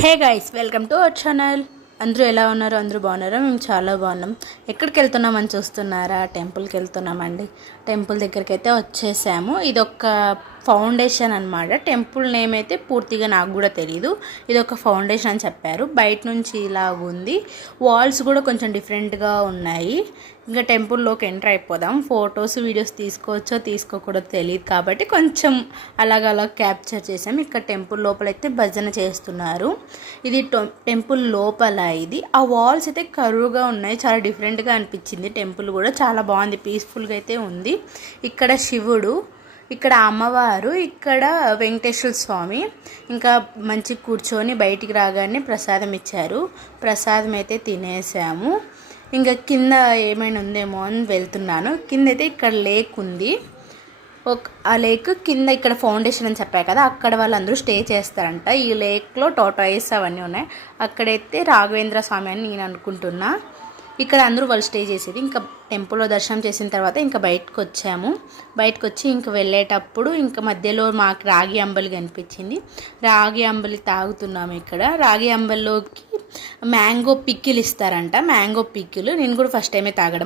Hey guys, welcome to our channel. అందరూ ఎలా ఉన్నారు? అందరూ బాగున్నారా? మేము చాలా బాగున్నాం. ఎక్కడికి వెళ్తున్నామని చూస్తున్నారా? టెంపుల్కి వెళ్తున్నామండి. టెంపుల్ దగ్గరికి అయితే వచ్చేసాము. ఇది ఒక ఫౌండేషన్ అనమాట. టెంపుల్ నేమ్ అయితే పూర్తిగా నాకు కూడా తెలీదు. ఇది ఒక ఫౌండేషన్ అని చెప్పారు. బయట నుంచి ఇలాగుంది. వాల్స్ కూడా కొంచెం డిఫరెంట్గా ఉన్నాయి. ఇంకా టెంపుల్లోకి ఎంటర్ అయిపోదాం. ఫొటోస్ వీడియోస్ తీసుకోవచ్చో తీసుకోకూడదో తెలియదు కాబట్టి కొంచెం అలాగ క్యాప్చర్ చేసాం. ఇక్కడ టెంపుల్ లోపల అయితే భజన చేస్తున్నారు. ఇది టెంపుల్ లోపల. ఇది ఆ వాల్స్ అయితే కరువుగా ఉన్నాయి. చాలా డిఫరెంట్గా అనిపించింది. టెంపుల్ కూడా చాలా బాగుంది. పీస్ఫుల్గా అయితే ఉంది. ఇక్కడ శివుడు, ఇక్కడ అమ్మవారు, ఇక్కడ వెంకటేశ్వర స్వామి. ఇంకా మంచి కూర్చొని బయటికి రాగానే ప్రసాదం ఇచ్చారు. ప్రసాదం అయితే తినేసాము. ఇంకా కింద ఏమైనా ఉందేమో అని వెళ్తున్నాను. కింద అయితే ఇక్కడ లేక్ ఉంది. ఆ లేక్ కింద ఇక్కడ ఫౌండేషన్ అని చెప్పారు కదా, అక్కడ వాళ్ళందరూ స్టే చేస్తారంట. ఈ లేక్లో టోటాయిస్ అవన్నీ ఉన్నాయి. అక్కడైతే రాఘవేంద్ర స్వామి అని నేను అనుకుంటున్నా. ఇక్కడ అందరూ వాళ్ళు స్టే చేసేది. ఇంకా టెంపుల్లో దర్శనం చేసిన తర్వాత ఇంకా బయటకు వచ్చాము. బయటకు వచ్చి ఇంకా వెళ్ళేటప్పుడు ఇంకా మధ్యలో మాకు రాగి అంబలి కనిపించింది. రాగి అంబలి తాగుతున్నాము. ఇక్కడ రాగి అంబలిలోకి మ్యాంగో పిక్కిలు ఇస్తారంట. మ్యాంగో పిక్కిలు నేను కూడా ఫస్ట్ టైమే తాగడం.